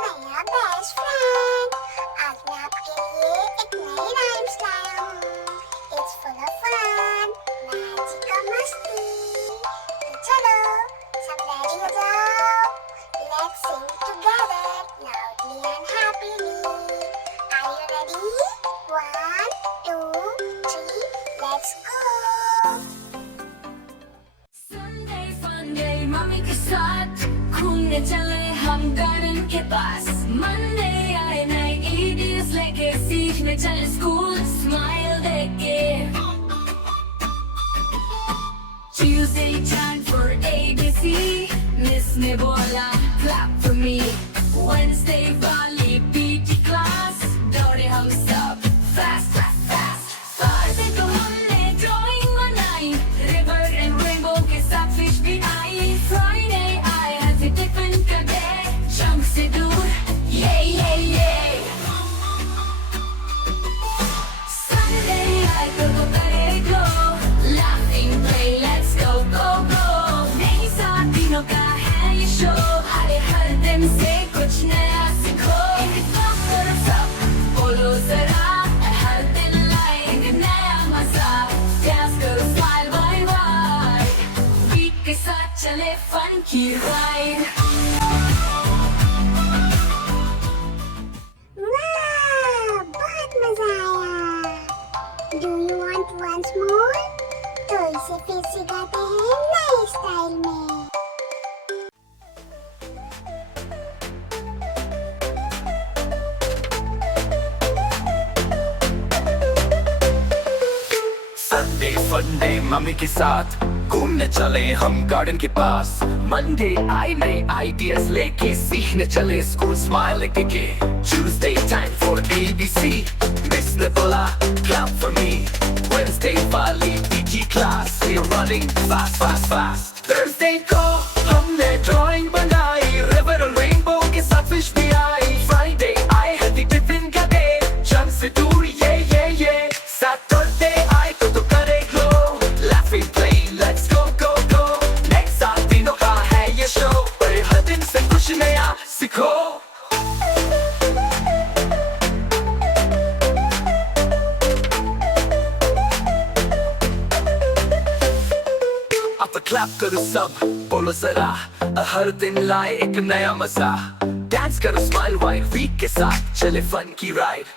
नया best friend. आज मैं आपके लिए एक नई राइम्स लाया हूँ। It's full of fun, magic और मस्ती। तो चलो सब रेडी हो जाओ। Let's sing together loudly and happily. Are you ready? 1, 2, 3, let's go. Sunday fun day mummy के साथ घूमने चले हम गार्डन के पास। Monday आए नए ideas लेके सीखने चले स्कूल स्माइल देके। Tuesday time for ABC Miss ने बोला clap for me। Wednesday वाली PT class दौड़े हम सब fast fast fast। Thursday को हमने drawing बनाई river and rainbow के साथ fish भी आई। Friday आए हंसी टिफिन का day junk से दूर yay yay yay। Sunday आए तो करे glow laughing play let's go go go। नहीं साथ दिनों का है ये show हर दिन से कुछ नया सीखो। एक डॉक्टर सब बोलो जरा हर दिन लाएंगे नया मजा। Dance करो smile bye bye Week के साथ चले fun की ride। वाह, बहुत मजा आया। Do you want once more? तो इसे फिर से गाते हैं नए स्टाइल में। Sunday fun day मम्मी के साथ घूमने चले हम गार्डन के पास। Monday आए नए ideas लेके सीखने चले स्कूल स्माइल देके। Tuesday time for ABC Miss ने बोला clap for me। Wednesday वाली PT class we're running fast fast fast। Thursday को हमने drawing बनाई river and rainbow के साथ fish भी आई। Friday आए healthy tiffin का day junk से दूर yeah yeah yeah। Saturday आए तो करे glow laughing play let's go go go। Next सात दिनों का है ये show पर हर दिन से कुछ नया सीखो। अब तो clap करो सब बोलो जरा हर दिन लाए एक नया मजा। Dance करो smile white week के साथ चले fun की ride।